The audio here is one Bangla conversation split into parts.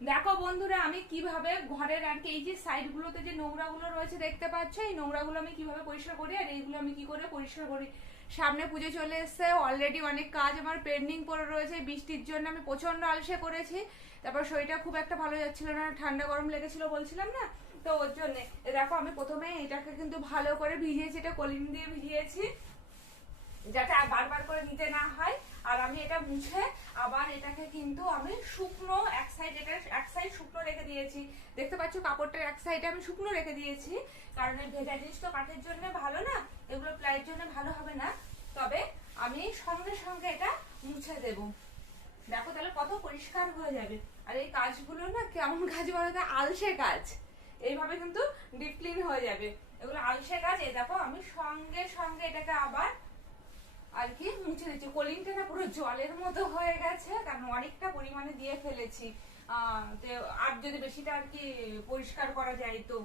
দেখো বন্ধুরা, আমি কিভাবে ঘরের আর কি এই যে সাইডগুলোতে যে নোংরাগুলো রয়েছে দেখতে পাচ্ছ, এই নোংরাগুলো আমি কিভাবে পরিষ্কার করি আর এইগুলো আমি কি করে পরিষ্কার করি। সামনে পুজো চলে এসছে, অলরেডি অনেক কাজ আমার পেন্ডিং পড়ে রয়েছে। বৃষ্টির জন্য আমি প্রচন্ড আলসে করেছি, তারপর শরীরটা খুব একটা ভালো যাচ্ছিল না, ঠান্ডা গরম লেগেছিল বলছিলাম না, তো ওর জন্য দেখো আমি প্রথমে এটাকে কিন্তু ভালো করে ভিজিয়েছি, এটা কলিন দিয়ে ভিজিয়েছি যাতে বারবার করে নিতে না হয়। আর আমি এটা মুছে আবার এটাকে কিন্তু আমি শুকনো এক সাইড, এটা এক সাইড শুকনো রেখে দিয়েছি। দেখতে পাচ্ছ কাপড়টার এক সাইডে আমি শুকনো রেখে দিয়েছি, কারণ এই ভেজা জিনিস তো কাঠের জন্য ভালো না, এগুলো প্লাইয়ের জন্য ভালো হবে না। তবে আমি সঙ্গে সঙ্গে এটা মুছে দেব। দেখো তাহলে কত পরিষ্কার হয়ে যাবে। আর এই কাজগুলো না কেমন কাজ বলতে, আলসে কাজ, এইভাবে কিন্তু ডিপ ক্লিন হয়ে যাবে। এগুলো আলসে কাজ। এই দেখো আমি সঙ্গে সঙ্গে এটাকে আবার আর কি মুছে দিচ্ছি। কলিংটা না পুরো জলের মতো হয়ে গেছে, কারণ অনেকটা পরিমাণে দিয়ে ফেলেছি। আর যদি বেশিটা আর কি পরিষ্কার করা যায় তো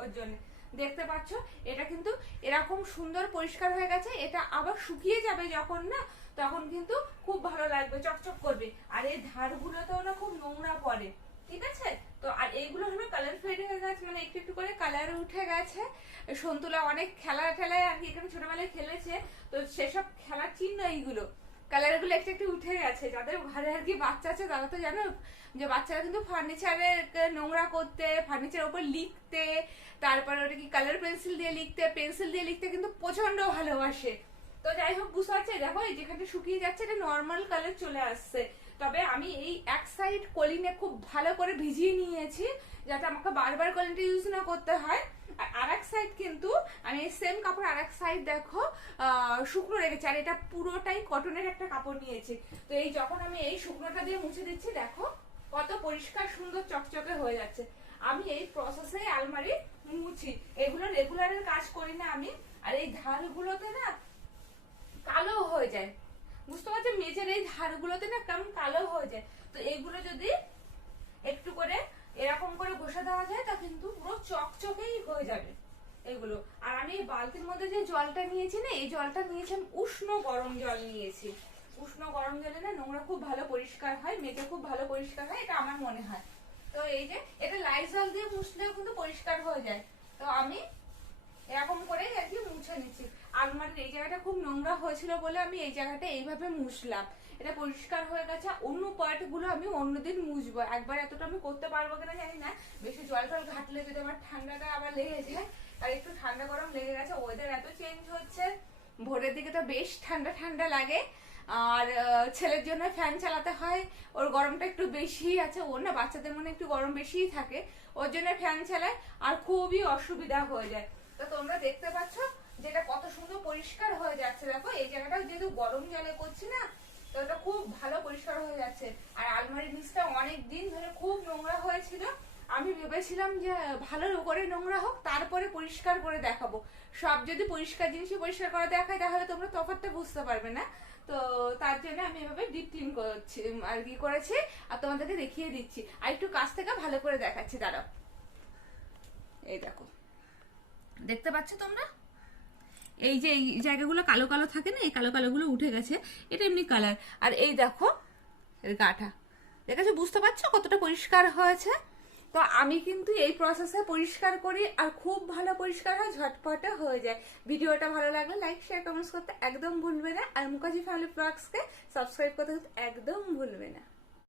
ওর জন্য দেখতে পাচ্ছ এটা কিন্তু এরকম সুন্দর পরিষ্কার হয়ে গেছে। এটা আবার শুকিয়ে যাবে যখন না, তখন কিন্তু খুব ভালো লাগবে, চকচক করবে। আর এই ধারগুলোতেও না খুব নোংরা পড়ে, ঠিক আছে। তো আর এইগুলো হলো কালার ফেড হয়ে গেছে, মানে একটু একটু করে কালার উঠে গেছে। সন্তুলা অনেক খেলা ঠেলায় আর কি এখানে ছোটবেলায় খেলেছে, তো সেসব খেলার চিহ্ন এইগুলো, কালার গুলো একটু একটু উঠে গেছে। যাদের ঘরে আর কি বাচ্চা আছে তারা তো জানো যে বাচ্চারা কিন্তু ফার্নিচারে নোংরা করতে, ফার্নিচারের উপর লিখতে, তারপরে ওটা কি কালার পেন্সিল দিয়ে লিখতে, পেন্সিল দিয়ে লিখতে কিন্তু প্রচন্ড ভালোবাসে। তো যাই হোক বুঝতে পারছি, দেখো এই যেখানে শুকিয়ে যাচ্ছে এটা নর্মাল কালার চলে আসছে। তবে আমি এই এক সাইড কলিনে খুব ভালো করে ভিজিয়ে নিয়েছি, যাতে আমাকে বারবার কলিনটা ইউজ না করতে হয়। আর আরেক সাইড কিন্তু আমি সেম কাপড় আরেক সাইড দেখো শুকনো রেখেছি। আর এটা পুরোটাই কটনের একটা কাপড় নিয়েছি। তো এই যখন আমি এই শুকনোটা দিয়ে মুছে দিচ্ছি, দেখো কত পরিষ্কার সুন্দর চকচকে হয়ে যাচ্ছে। আমি এই প্রসেসে আলমারি মুছি, এগুলো রেগুলারের কাজ করি না আমি। আর এই ধারগুলোতে না কালো হয়ে যায়, বুঝতে পারছো, মেঝের এই ধারগুলোতে না কেমন কালো হয়ে যায়। তো এইগুলো যদি একটু করে এরকম করে ঘষে দেওয়া যায় তা কিন্তু পুরো চকচকেই হয়ে যাবে এগুলো। আর আমি এই বালতির মধ্যে যে জলটা নিয়েছি না, এই জলটা নিয়েছি আমি উষ্ণ গরম জল নিয়েছি। উষ্ণ গরম জলে না নোংরা খুব ভালো পরিষ্কার হয়, মেঝে খুব ভালো পরিষ্কার হয়, এটা আমার মনে হয়। তো এই যে এটা লাইজল দিয়ে মুছলেও কিন্তু পরিষ্কার হয়ে যায়। তো আমি এরকম করে আর কি মুছে নিচ্ছি। আলমারির এই জায়গাটা খুব নোংরা হয়েছিল বলে আমি এই জায়গাটা এইভাবে মুছলাম, এটা পরিষ্কার হয়ে গেছে। অন্য পার্ট গুলো আমি অন্যদিন মুছবো, একবার এতটা আমি করতে পারবো কিনা জানি না। বেশি জল টল ঘাটলে যদি আমার ঠান্ডাটা আবার লেগে যায়, আর একটু ঠান্ডা গরম লেগে গেছে, ওয়েদার এত চেঞ্জ হচ্ছে। ভোরের দিকে তো বেশ ঠান্ডা ঠান্ডা লাগে, আর ছেলের জন্য ফ্যান চালাতে হয়, ওর গরমটা একটু বেশি আছে, ওর না বাচ্চাদের মনে একটু গরম বেশিই থাকে, ওর জন্য ফ্যান চালায় আর খুবই অসুবিধা হয়ে যায়। তো তোমরা দেখতে পাচ্ছ যেটা কত সুন্দর পরিষ্কার হয়ে যাচ্ছে। দেখো এই জায়গাটা যেহেতু গরম জলে করছি না, তো এটা খুব ভালো পরিষ্কার হয়ে যাচ্ছে। আর আলমারির নিচটা অনেক দিন ধরে খুব নোংরা হয়েছিল, আমি ভেবেছিলাম যে ভালো করে নোংরা হোক তারপরে পরিষ্কার করে দেখাবো। সব যদি পরিষ্কার জিনিসই পরিষ্কার করে দেখায় তাহলে তোমরা তফাৎটা বুঝতে পারবে না। তো তার জন্য আমি এভাবে ডিপ ক্লিন করছি আর কি করেছি, আর তোমাদেরকে দেখিয়ে দিচ্ছি। আর একটু কাছ থেকে ভালো করে দেখাচ্ছি, দাঁড়াও। এই দেখো, দেখতে পাচ্ছ তোমরা এই যে এই জায়গাগুলো কালো কালো থাকে না, এই কালো কালো গুলো উঠে গেছে, এটা এমনি কালার। আর এই দেখো এর গাটা, দেখেছো, বুঝতে পারছো কতটা পরিষ্কার হয়েছে। তো আমি কিন্তু এই প্রসেসে পরিষ্কার করি আর খুব ভালো পরিষ্কার হয়, ঝটপটে হয়ে যায়। ভিডিওটা ভালো লাগলে লাইক শেয়ার কমেন্টস করতে একদম ভুলবে না, আর মুখার্জি ফ্যামিলি ব্লগসকে সাবস্ক্রাইব করতে একদম ভুলবে না।